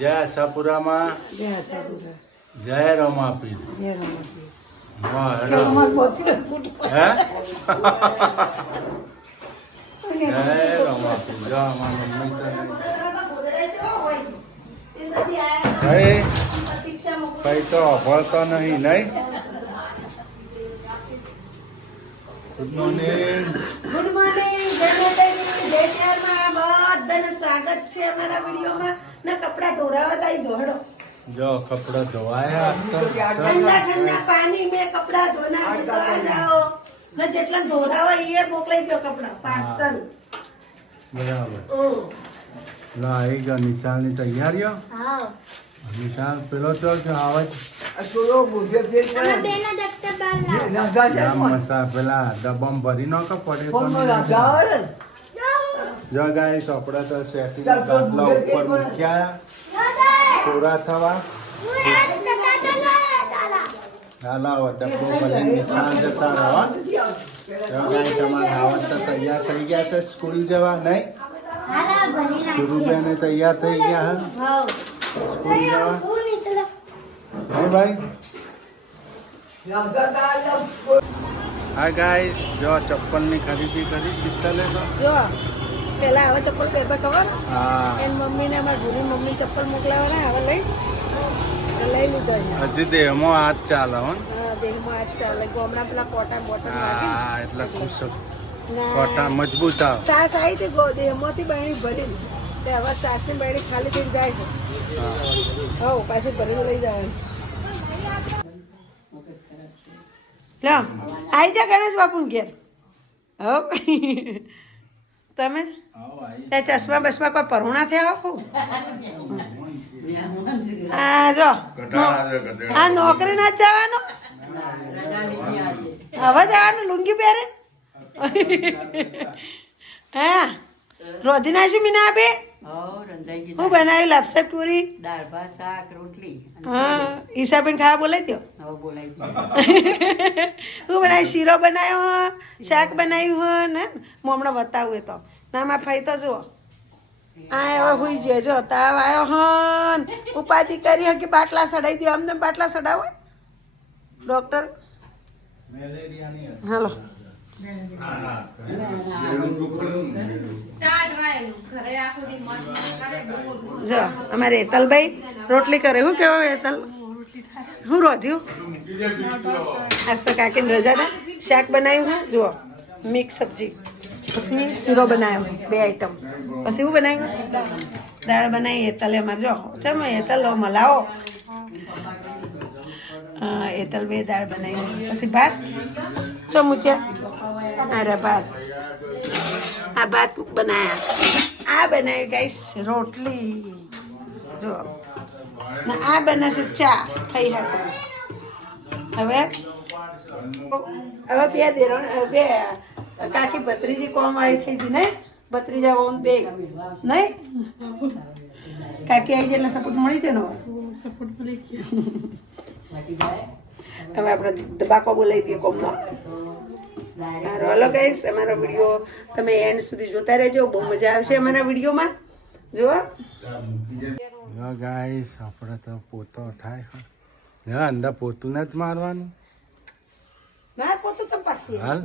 જય સાપુરામાં. જય સાપુરા. જય રમાપી જય રમાપી વાહ હેડો. અમાર બોતી ફૂટ હે? જય રમાપી જો અમારા મમ્મી. કઈ કઈ તો ભળતો નહીં નહીં? ગુડ મોર્નિંગ ગુડ મોર્નિંગ જય માતાજી જય ચારમાં બધાને સ્વાગત છે અમારા વિડીયોમાં. ને કપડા ધોરાવા આવી જો જો કપડા ધોવાયા ઠંડા ઠંડા પાણી મેં કપડા ધોના તો આ જાઓ. ને જેટલા ધોરાવા એ મોકલાઈ દો કપડા પાર્સલ. બરાબર. ઓ. આવી ગયો નિશાળની તૈયારીઓ? હા. નિશાળ પેલો તો કે આવે મસા પેલા ડબ્બામાં ભરી નાખો પડે તો નહીં. જો ગાઈસ આપણે તો સેટિંગ ગાદલા ઉપર મૂક્યા. પૂરા થવા. હાલો ડબ્બો ભરી નિશાળ જતા રહો. જો ગાઈસ અમારે આવત તો તૈયાર થઈ ગયા છે સ્કૂલ જવા નહીં? સુરુબેને તૈયાર થઈ ગયા હે. જવા હા ગાઈસ જો ચપ્પલની ખરીદી કરી શીતલે તો. જો પેલા હવે ચપ્પલ પહેરતા ખબર? હા. એન મમ્મીને અમારી ભૂરી મમ્મી ચપ્પલ મોકલાવાના હવે લઈ. લઈ લીધો હજી દેહમાં હાથ ચાલે હો દેહમાં આજ ચાલે. ગોમડા પેલા કોટા બોટમ હા એટલે ખુશ કોટા મજબૂત આવે. સાસ આવી હતી દેહમાંથી બહેણી ભરી તે હવે સાસની બહેણી ખાલી થઈ જાય છે. હા. પાછી ભરીને લઈ જવાની. લો આવી જા ગણેશ બાપુ ઘેર. હવ તમે? ત્યાં ચશ્મા બસમાં કોઈ પરુણા થયા હો હા જો આ નોકરી ના જવાનું? હવે જવાનું લુંગી પહેરે? હા. રોધી નાખી મીના આપે? હું બનાવી લાપસી પૂરી? દાળ ભાત શાક રોટલી હા ઈસાબેન ખાવા બોલાવી દો હવે હું. બનાવી શીરો બનાવ્યો હો શાક બનાવ્યું હો ને? હું હમણાં બતાવું એ તો. ના માં ફાઈ તો જુઓ. આ હવે હુઈ જાય જો તાવ આવ્યો હન. ઉપાધિ કરી હકી કે બાટલા સડાઈ દો અમને બાટલા સડાવો. ડોક્ટર? હાલો. જો, અમારે હેતલભાઈ રોટલી કરે. શું કેવો હેતલ? હું રોધ્યું? આજ તો કાકીને રજા ને શાક બનાવ્યું હે જુઓ, મિક્સ સબ્જી. પછી શીરો બનાવ્યો, બે આઈટમ પછી શું બનાવ્યું? દાળ બનાવી, હેતલે અમારે, જો ચમ હેતલ લો મલાવો. હા હેતલ બે દાળ બનાવી. પછી ભાત? ચો મૂચ્યા અરે ભાત આ ભાત બનાયા. આ બનાવી ગાઈસ રોટલી. જો. આ બનાવશે ચા. થઈ હાટો હવે? હવે બે દેરો બે કાકી ભત્રીજી કોણ વાળી થઈ હતી ને ભત્રીજા ઓન બે. નહીં? કાકી આવી એટલે સપોર્ટ મળી ગયો ને સપોર્ટ મળી ગયો. હવે આપણે દબાકો બોલાવી દઈએ કોમનો હારું હલો ગાઈસ અમારો વીડિયો તમે એન્ડ સુધી જોતા રહેજો બહુ મજા આવશે અમારા વિડીયોમાં. જો. ગાઈસ આપણે તો પોતો થાય હે. અંદર પોતું જ મારવાનું. મારા પોતે તો પાછી. હાલ.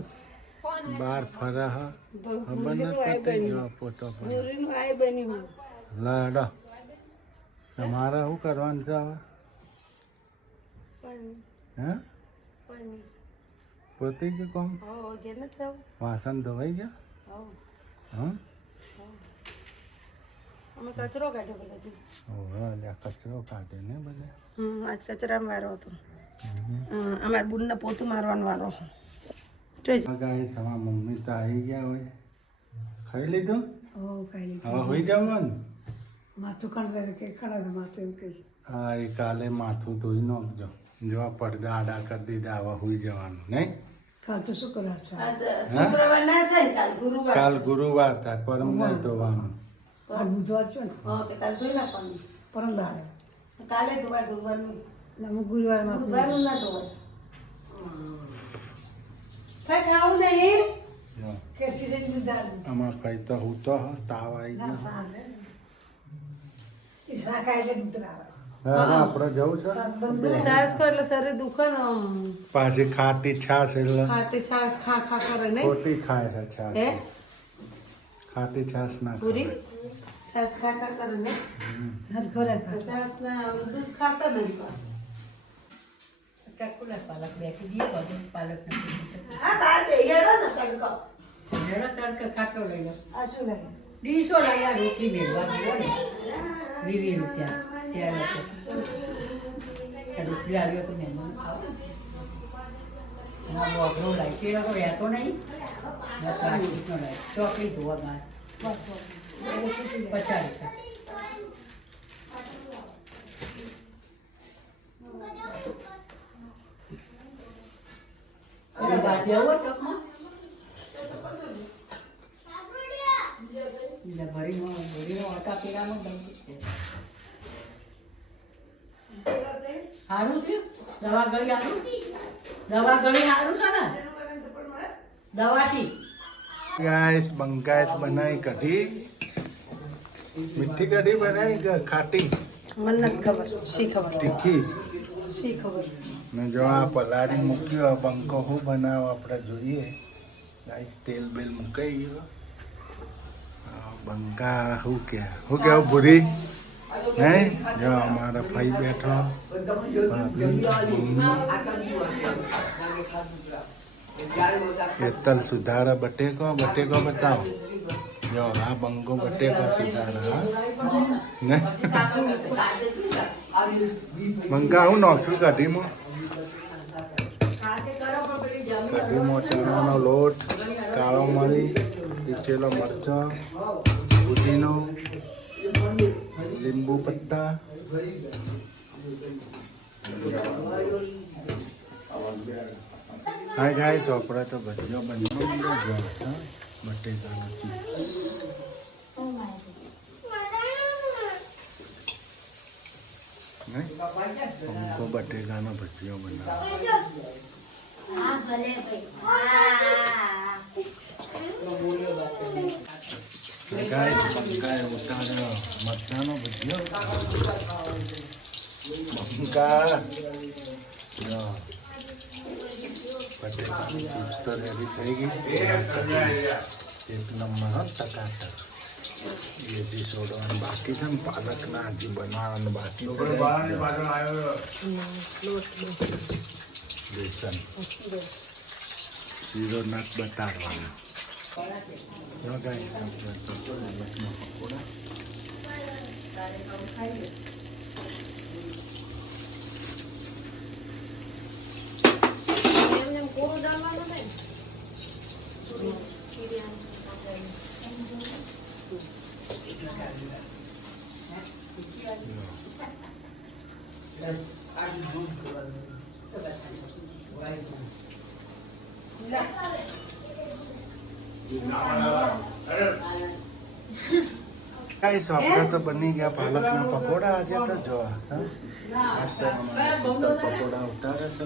બાર ફરા હ. ખબર નથી જો પોતો લડો. તમારે શું કરવાનું છે હવે? હે? પોતી ગયું કોમ વાસણ ધોવાઈ ગયા? હો હં અમે કચરો કાઢ્યો બધાથી ઓહો કચરો કાઢે ને બધા? હમ આજ કચરાનો વારો હતો. હમ, અમારા બુનને પોતું મારવાનો વારો ગાઈસ અમારા મમ્મી તો આવી ગયા હોય. ખાઈ લીધું? હો કાંઈ હવે હોઈ જવાનું? માથું કણ કે ખડા માથું એમ કહે હા એ કાલે માથું ધોઈ નાખજો. જો પડદા આડા કરી દીધા આવા હોઈ જવાનું નહીં? કાલ ના ગુરુવાર. કાલ ગુરુવાર થાય પરમ નહીં ધોવાનું કાલ બુધવાર છે ને? હા તો કાલ ધોઈ નાખવાનું. પરમ દાડે કાલે ધોવાય ગુરુવારનું. અમુક ગુરુવારમાં ગુરુવારનું ના ધોવાય. કઈ ખાવું નહીં? કે સિરેજ દાળ. આમાં કઈ તો હું તો તાવ આવી ગયો. સાલે દૂધ હા, આપણે જવું છે. છાસ ખા એટલે શરીર દુખે ને પાછી ખાટી છાશ એટલે. ખાટી છાસ ખા ખા કરે નહીં? ખોટી ખાય છે છાશ. હે? ખાટી છાશ ના પૂરી? છાસ ખા ખા કરે ને છાસ ના દૂધ ખાતા નહીં. કાકુલા પાલક બધું પાલક આ બાર બેહ્યાડો ને તડકો. જરા તડકે ખાટલો લઈ લો. આ શું લાગે? દીસો લઈ આ રોટલી મેળવા ને. વીસ રૂપિયા. આ આવ્યો તો મહેમાન એના અઘરો લાગે તે લોકો રહેતો નહીં. પ્લાસ્ટિકનો લાગે ચોકડી ધોવા બહાર. પચાસ રૂપિયા. એટલે ભરીમાં ભરીમાં હતા પેલામાં બંધ છે સારું થયું? દવા ગળી સારું દવા ગળી સારું છે ને? દવાથી. ગાઈસ બંગાઈસ બનાવી કઢી. મીઠી કઢી બનાવી કે ખાટી? મને ખબર. શી ખબર? તીખી? શી ખબર? ને જો આ પલાળી મૂક્યો આ બંકો હું બનાવ આપણે જોઈએ. ગાઈસ તેલ બેલ મુકાઈ ગયો. આ બંકા શું કે શું કેવું ભૂરી? હે? જો અમારા ભાઈ બેઠો. કેતન સુધારા બટેકો બટેકો બતાવો. જો આ બંકો બટેકો સુધારા? ને? બંકા હું નાખ્યું કઢીમાં કઢીમાં ચણાનો લોટ કાળો મરી પીચેલો મરચો પુદીનો લીંબુ પત્તા હા ગાય તો આપણે તો ભજીયો બનાવવાનો જ હોય, હા? બટેકાનો ચીપ્સ નહીં પંખો બટેકાનો ભજીયો બનાવો ગાય બંકાએ ઉતાર્યો મરચાનો ભજીયો. બંકા જો રેડી થઈ ગઈ એક નંબર ટકાટક એ હજી છોડવાનું બાકી છે ને પાલકના હજી બનાવવાનું બાકી બેસન. શીરો નાક બતાડવાનો. જો ગાય આપણે તો પાલકના પકોડા ગાઈસ આપણે તો બની ગયા પાલકના પકોડા. આજે તો જો? મસ્ત પકોડા ઉતારે છે.